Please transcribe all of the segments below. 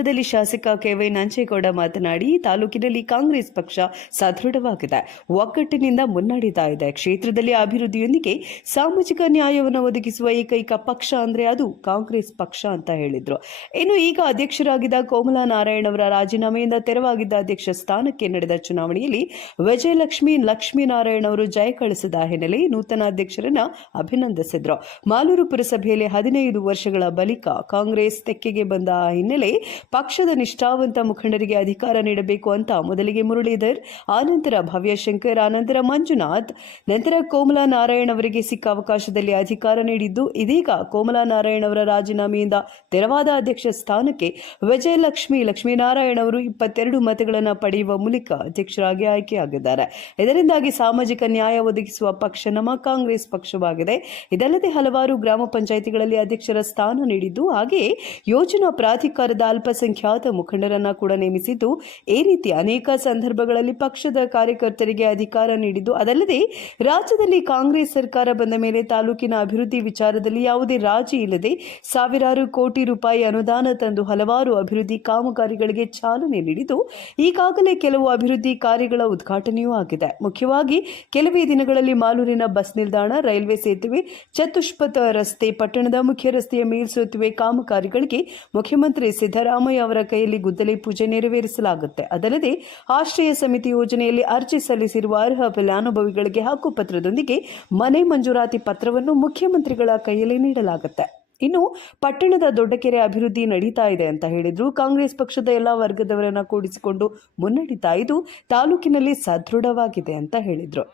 ಸಂದರ್ಭದಲ್ಲಿ ಶಾಸಕ ಕೆವೈ ನಂಜೇಗೌಡ ಮಾತನಾಡಿ, ತಾಲೂಕಿನಲ್ಲಿ ಕಾಂಗ್ರೆಸ್ ಪಕ್ಷ ಸದೃಢವಾಗಿದೆ, ಒಗ್ಗಟ್ಟಿನಿಂದ ಮುನ್ನಡೀತಾ ಇದೆ. ಕ್ಷೇತ್ರದಲ್ಲಿ ಅಭಿವೃದ್ಧಿಯೊಂದಿಗೆ ಸಾಮಾಜಿಕ ನ್ಯಾಯವನ್ನು ಒದಗಿಸುವ ಏಕೈಕ ಪಕ್ಷ ಅಂದ್ರೆ ಅದು ಕಾಂಗ್ರೆಸ್ ಪಕ್ಷ ಅಂತ ಹೇಳಿದ್ರು. ಇನ್ನು ಈಗ ಅಧ್ಯಕ್ಷರಾಗಿದ್ದ ಕೋಮಲಾ ನಾರಾಯಣ್ ಅವರ ರಾಜೀನಾಮೆಯಿಂದ ತೆರವಾಗಿದ್ದ ಅಧ್ಯಕ್ಷ ಸ್ಥಾನಕ್ಕೆ ನಡೆದ ಚುನಾವಣೆಯಲ್ಲಿ ವಿಜಯಲಕ್ಷ್ಮಿ ಲಕ್ಷ್ಮೀನಾರಾಯಣ್ ಅವರು ಜಯ ಗಳಿಸಿದ ಹಿನ್ನೆಲೆ ನೂತನ ಅಧ್ಯಕ್ಷರನ್ನ ಅಭಿನಂದಿಸಿದ್ರು. ಮಾಲೂರು ಪುರಸಭೆಯಲ್ಲಿ 15 ವರ್ಷಗಳ ಬಳಿಕ ಕಾಂಗ್ರೆಸ್ ತೆಕ್ಕೆಗೆ ಬಂದ ಹಿನ್ನೆಲೆ ಪಕ್ಷದ ನಿಷ್ಠಾವಂತ ಮುಖಂಡರಿಗೆ ಅಧಿಕಾರ ನೀಡಬೇಕು ಅಂತ ಮೊದಲಿಗೆ ಮುರಳೀಧರ್, ಆನಂತರ ಭವ್ಯಶಂಕರ್, ಆನಂತರ ಮಂಜುನಾಥ್, ನಂತರ ಕೋಮಲಾ ನಾರಾಯಣ್ ಅವರಿಗೆ ಸಿಕ್ಕ ಅವಕಾಶದಲ್ಲಿ ಅಧಿಕಾರ ನೀಡಿದ್ದು, ಇದೀಗ ಕೋಮಲಾ ನಾರಾಯಣ್ ಅವರ ರಾಜೀನಾಮೆಯಿಂದ ತೆರವಾದ ಅಧ್ಯಕ್ಷ ಸ್ಥಾನಕ್ಕೆ ವಿಜಯಲಕ್ಷ್ಮಿ ಲಕ್ಷ್ಮೀನಾರಾಯಣ್ ಅವರು 22 ಮತಗಳನ್ನು ಪಡೆಯುವ ಮೂಲಕ ಅಧ್ಯಕ್ಷರಾಗಿ ಆಯ್ಕೆಯಾಗಿದ್ದಾರೆ. ಇದರಿಂದಾಗಿ ಸಾಮಾಜಿಕ ನ್ಯಾಯ ಒದಗಿಸುವ ಪಕ್ಷ ನಮ್ಮ ಕಾಂಗ್ರೆಸ್ ಪಕ್ಷವಾಗಿದೆ. ಇದಲ್ಲದೆ ಹಲವಾರು ಗ್ರಾಮ ಪಂಚಾಯಿತಿಗಳಲ್ಲಿ ಅಧ್ಯಕ್ಷರ ಸ್ಥಾನ ನೀಡಿದ್ದು, ಹಾಗೆಯೇ ಯೋಜನಾ ಪ್ರಾಧಿಕಾರದ ಅಲ್ಪಸಂಖ್ಯಾತ ಮುಖಂಡರನ್ನ ಕೂಡ ನೇಮಿಸಿದ್ದು, ಈ ರೀತಿ ಅನೇಕ ಸಂದರ್ಭಗಳಲ್ಲಿ ಪಕ್ಷದ ಕಾರ್ಯಕರ್ತರಿಗೆ ಅಧಿಕಾರ ನೀಡಿದ್ದು, ಅದಲ್ಲದೆ ರಾಜ್ಯದಲ್ಲಿ ಕಾಂಗ್ರೆಸ್ ಸರ್ಕಾರ ಬಂದ ಮೇಲೆ ತಾಲೂಕಿನ ಅಭಿವೃದ್ಧಿ ವಿಚಾರದಲ್ಲಿ ಯಾವುದೇ ರಾಜಿ ಇಲ್ಲದೆ ಸಾವಿರಾರು ಕೋಟಿ ರೂಪಾಯಿ ಅನುದಾನ ತಂದು ಹಲವಾರು ಅಭಿವೃದ್ಧಿ ಕಾಮಗಾರಿಗಳಿಗೆ ಚಾಲನೆ ನೀಡಿದ್ದು, ಈಗಾಗಲೇ ಕೆಲವು ಅಭಿವೃದ್ಧಿ ಕಾರ್ಯಗಳ ಉದ್ಘಾಟನೆಯೂ ಆಗಿದೆ. ಮುಖ್ಯವಾಗಿ ಕೆಲವೇ ದಿನಗಳಲ್ಲಿ ಮಾಲೂರಿನ ಬಸ್ ನಿಲ್ದಾಣ, ರೈಲ್ವೆ ಸೇತುವೆ, ಚತುಷ್ಪಥ ರಸ್ತೆ, ಪಟ್ಟಣದ ಮುಖ್ಯ ರಸ್ತೆಯ ಮೇಲ್ಸೇತುವೆ ಕಾಮಗಾರಿಗಳಿಗೆ ಮುಖ್ಯಮಂತ್ರಿ ಸಿದ್ದರಾಮಯ್ಯ ಅವರ ಕೈಯಲ್ಲಿ ಗುದ್ದಲಿ ಪೂಜೆ ನೆರವೇರಿಸಲಾಗುತ್ತೆ. ಅದಲ್ಲದೆ ಆಶ್ರಯ ಸಮಿತಿ ಯೋಜನೆಯಲ್ಲಿ ಅರ್ಜಿ ಸಲ್ಲಿಸಿರುವ ಅರ್ಹ ಫಲಾನುಭವಿಗಳಿಗೆ ಹಕ್ಕುಪತ್ರದೊಂದಿಗೆ ಮನೆ ಮಂಜೂರಾತಿ ಪತ್ರವನ್ನು ಮುಖ್ಯಮಂತ್ರಿಗಳ ಕೈಯಲ್ಲಿ ನೀಡಲಾಗುತ್ತೆ. ಇನ್ನು ಪಟ್ಟಣದ ದೊಡ್ಡಕೆರೆ ಅಭಿವೃದ್ಧಿ ನಡೀತಾ ಇದೆ ಅಂತ ಹೇಳಿದ್ರು. ಕಾಂಗ್ರೆಸ್ ಪಕ್ಷದ ಎಲ್ಲಾ ವರ್ಗದವರನ್ನ ಕೂಡಿಸಿಕೊಂಡು ಮುನ್ನಡೀತಾ ಇದು ತಾಲೂಕಿನಲ್ಲಿ ಸದೃಢವಾಗಿದೆ ಅಂತ ಹೇಳಿದ್ರು.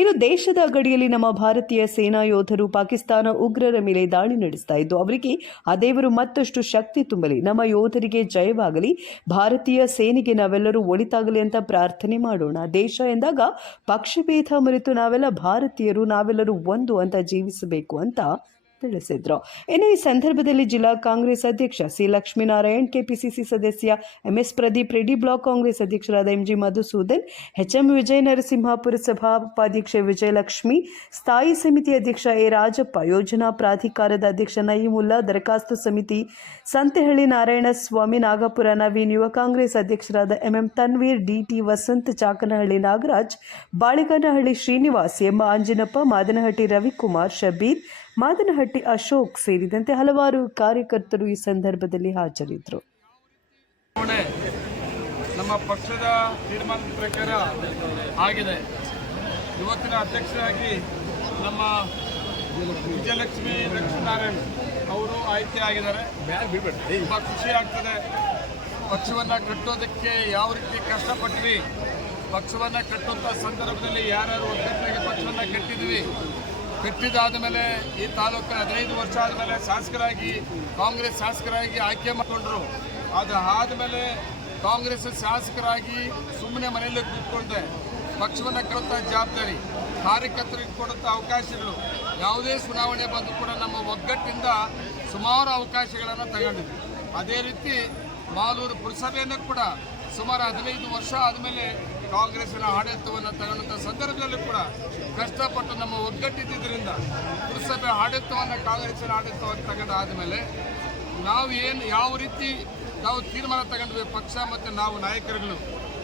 ಇನ್ನು ದೇಶದ ಗಡಿಯಲ್ಲಿ ನಮ್ಮ ಭಾರತೀಯ ಸೇನಾ ಯೋಧರು ಪಾಕಿಸ್ತಾನ ಉಗ್ರರ ಮೇಲೆ ದಾಳಿ ನಡೆಸ್ತಾ ಇದ್ದು, ಅವರಿಗೆ ಆ ದೇವರು ಮತ್ತಷ್ಟು ಶಕ್ತಿ ತುಂಬಲಿ, ನಮ್ಮ ಯೋಧರಿಗೆ ಜಯವಾಗಲಿ, ಭಾರತೀಯ ಸೇನೆಗೆ ನಾವೆಲ್ಲರೂ ಒಳಿತಾಗಲಿ ಅಂತ ಪ್ರಾರ್ಥನೆ ಮಾಡೋಣ. ದೇಶ ಎಂದಾಗ ಪಕ್ಷಭೇದ ಮರೆತು ನಾವೆಲ್ಲ ಭಾರತೀಯರು, ನಾವೆಲ್ಲರೂ ಒಂದು ಅಂತ ಜೀವಿಸಬೇಕು ಅಂತ ತಿಳಿಸಿದ್ರು. ಇನ್ನು ಈ ಸಂದರ್ಭದಲ್ಲಿ ಜಿಲ್ಲಾ ಕಾಂಗ್ರೆಸ್ ಅಧ್ಯಕ್ಷ ಸಿ ಲಕ್ಷ್ಮೀನಾರಾಯಣ್, ಕೆಪಿಸಿಸಿ ಸದಸ್ಯ ಎಂಎಸ್ ಪ್ರದೀಪ್ ರೆಡ್ಡಿ, ಬ್ಲಾಕ್ ಕಾಂಗ್ರೆಸ್ ಅಧ್ಯಕ್ಷರಾದ ಎಂಜಿ ಮಧುಸೂದನ್, ಎಚ್ಎಂ ವಿಜಯ ನರಸಿಂಹ, ಪುರಸಭಾ ಉಪಾಧ್ಯಕ್ಷೆ ವಿಜಯಲಕ್ಷ್ಮಿ, ಸ್ಥಾಯಿ ಸಮಿತಿ ಅಧ್ಯಕ್ಷ ಎ ರಾಜಪ್ಪ, ಯೋಜನಾ ಪ್ರಾಧಿಕಾರದ ಅಧ್ಯಕ್ಷ ನಯೀಮುಲ್ಲಾ, ದರಖಾಸ್ತು ಸಮಿತಿ ಸಂತೆಹಳ್ಳಿ ನಾರಾಯಣ ಸ್ವಾಮಿ, ನಾಗಪುರ ನವೀನ್, ಯುವ ಕಾಂಗ್ರೆಸ್ ಅಧ್ಯಕ್ಷರಾದ MM Tanveer, DT Vasanth, Chakanahalli Nagaraj, Baliganahalli Srinivas, M Anjinappa, Madanahatti Ravikumar, Shabeer, Madanahatti Ashok ಸೇರಿದಂತೆ ಹಲವಾರು ಕಾರ್ಯಕರ್ತರು ಈ ಸಂದರ್ಭದಲ್ಲಿ ಹಾಜರಿದ್ದರು. ನಮ್ಮ ಪಕ್ಷದ ತೀರ್ಮಾನದ ಪ್ರಕಾರ ಆಗಿದೆ. ಇವತ್ತಿನ ಅಧ್ಯಕ್ಷರಾಗಿ ನಮ್ಮ ವಿಜಯಲಕ್ಷ್ಮಿ ಲಕ್ಷ್ಮೀನಾರಾಯಣ್ ಅವರು ಆಯ್ಕೆ ಆಗಿದ್ದಾರೆ. ತುಂಬ ಖುಷಿ ಆಗ್ತದೆ. ಪಕ್ಷವನ್ನು ಕಟ್ಟೋದಕ್ಕೆ ಯಾವ ರೀತಿ ಕಷ್ಟಪಟ್ಟಿವಿ, ಪಕ್ಷವನ್ನು ಕಟ್ಟುವಂಥ ಸಂದರ್ಭದಲ್ಲಿ ಯಾರ್ಯಾರು ಒಗ್ಗಟ್ಟಿನಾಗಿ ಪಕ್ಷವನ್ನು ಕಟ್ಟಿದಾದ ಮೇಲೆ ಈ ತಾಲೂಕಿನ 15 ವರ್ಷ ಆದಮೇಲೆ ಶಾಸಕರಾಗಿ ಕಾಂಗ್ರೆಸ್ ಶಾಸಕರಾಗಿ ಆಯ್ಕೆ ಮಾಡಿಕೊಂಡ್ರು. ಅದು ಆದಮೇಲೆ ಕಾಂಗ್ರೆಸ್ ಶಾಸಕರಾಗಿ ಸುಮ್ಮನೆ ಮನೆಯಲ್ಲೇ ಕೂತ್ಕೊಂಡೆ. ಪಕ್ಷವನ್ನು ಕಟ್ಟುವಂಥ ಜವಾಬ್ದಾರಿ, ಕಾರ್ಯಕರ್ತರಿಗೆ ಕೊಡುವಂಥ ಅವಕಾಶಗಳು, ಯಾವುದೇ ಚುನಾವಣೆ ಬಂದು ಕೂಡ ನಮ್ಮ ಒಗ್ಗಟ್ಟಿಂದ ಸುಮಾರು ಅವಕಾಶಗಳನ್ನು ತಗೊಂಡಿದ್ವಿ. ಅದೇ ರೀತಿ ಮಾಲೂರು ಪುರಸಭೆಯನ್ನು ಕೂಡ ಸುಮಾರು 15 ವರ್ಷ ಆದಮೇಲೆ ಕಾಂಗ್ರೆಸ್ಸಿನ ಆಡಳಿತವನ್ನು ತಗೊಂಡಂಥ ಸಂದರ್ಭದಲ್ಲೂ ಕೂಡ ಕಷ್ಟಪಟ್ಟು ನಮ್ಮ ಒಗ್ಗಟ್ಟಿದ್ದರಿಂದ ಪುರಸಭೆ ಆಡಳಿತವನ್ನು ಕಾಂಗ್ರೆಸ್ಸಿನ ಆಡಳಿತವನ್ನು ತಗೊಂಡಾದಮೇಲೆ ಯಾವ ರೀತಿ ನಾವು ತೀರ್ಮಾನ ತಗೊಂಡ್ವಿ ಪಕ್ಷ ಮತ್ತು ನಾವು ನಾಯಕರುಗಳು,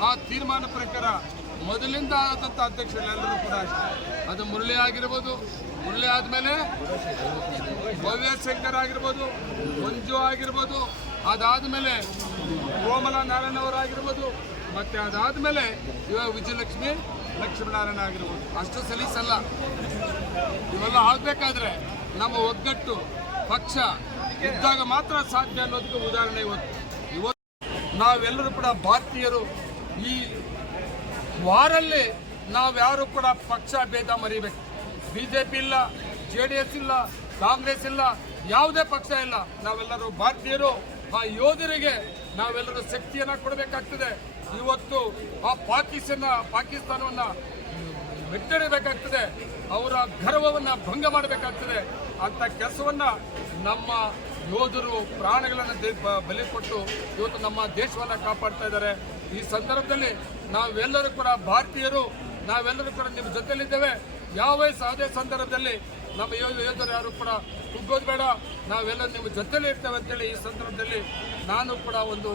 ಆ ತೀರ್ಮಾನ ಪ್ರಕಾರ ಮೊದಲಿಂದ ಆದಂಥ ಅಧ್ಯಕ್ಷರೆಲ್ಲರೂ ಕೂಡ ಅದು ಮುರಳಿ ಆಗಿರ್ಬೋದು, ಮುರಳಿ ಆದಮೇಲೆ ಭವ್ಯಶಂಕರ್ ಆಗಿರ್ಬೋದು, ಮಂಜು ಆಗಿರ್ಬೋದು, ಅದಾದಮೇಲೆ ಕೋಮಲಾ ನಾರಾಯಣ್ ಅವರಾಗಿರ್ಬೋದು, ಮತ್ತು ಅದಾದಮೇಲೆ ಇವಾಗ ವಿಜಯಲಕ್ಷ್ಮಿ ಲಕ್ಷ್ಮೀನಾರಾಯಣ ಆಗಿರ್ಬೋದು. ಅಷ್ಟು ಸಲೀಸಲ್ಲ. ಇವೆಲ್ಲ ಆಗಬೇಕಾದ್ರೆ ನಮ್ಮ ಒಗ್ಗಟ್ಟು ಪಕ್ಷ ಇದ್ದಾಗ ಮಾತ್ರ ಸಾಧ್ಯ ಅನ್ನೋದಕ್ಕೆ ಉದಾಹರಣೆ ಇವತ್ತು ನಾವೆಲ್ಲರೂ ಕೂಡ ಭಾರತೀಯರು. ಈ ವಾರಲ್ಲಿ ನಾವ್ಯಾರು ಕೂಡ ಪಕ್ಷ ಭೇದ ಮರಿಬೇಕು. ಬಿಜೆಪಿ ಇಲ್ಲ, JDS ಇಲ್ಲ, ಕಾಂಗ್ರೆಸ್ ಇಲ್ಲ, ಯಾವುದೇ ಪಕ್ಷ ಇಲ್ಲ. ನಾವೆಲ್ಲರೂ ಭಾರತೀಯರು. ಆ ಯೋಧರಿಗೆ ನಾವೆಲ್ಲರೂ ಶಕ್ತಿಯನ್ನು ಕೊಡಬೇಕಾಗ್ತದೆ. ಇವತ್ತು ಆ ಪಾಕಿಸ್ತಾನವನ್ನು ಮೆಟ್ಟಡಬೇಕಾಗ್ತದೆ, ಅವರ ಗರ್ವವನ್ನು ಭಂಗ ಮಾಡಬೇಕಾಗ್ತದೆ. ಅಂಥ ಕೆಲಸವನ್ನು ನಮ್ಮ ಯೋಧರು ಪ್ರಾಣಗಳನ್ನು ಬಲಿ ಕೊಟ್ಟು ಇವತ್ತು ನಮ್ಮ ದೇಶವನ್ನು ಕಾಪಾಡ್ತಾ ಇದ್ದಾರೆ. ಈ ಸಂದರ್ಭದಲ್ಲಿ ನಾವೆಲ್ಲರೂ ಕೂಡ ಭಾರತೀಯರು, ನಾವೆಲ್ಲರೂ ಕೂಡ ನಿಮ್ಮ ಜೊತೆಲಿದ್ದೇವೆ. ಯಾವುದೇ ಸಂದರ್ಭದಲ್ಲಿ ನಮ್ಮ ಯೋಧರು ಯಾರು ಕೂಡ ಕುಗ್ಗೋದು ಬೇಡ, ನಾವೆಲ್ಲ ನಿಮ್ಮ ಜೊತೆಲೇ ಇರ್ತೇವೆ ಅಂತೇಳಿ ಈ ಸಂದರ್ಭದಲ್ಲಿ ನಾನು ಕೂಡ ಒಂದು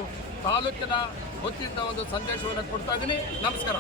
ತಾಲೂಕಿನ ವತಿಯಿಂದ ಒಂದು ಸಂದೇಶವನ್ನು ಕೊಡ್ತಾ ಇದ್ದೀನಿ. ನಮಸ್ಕಾರ.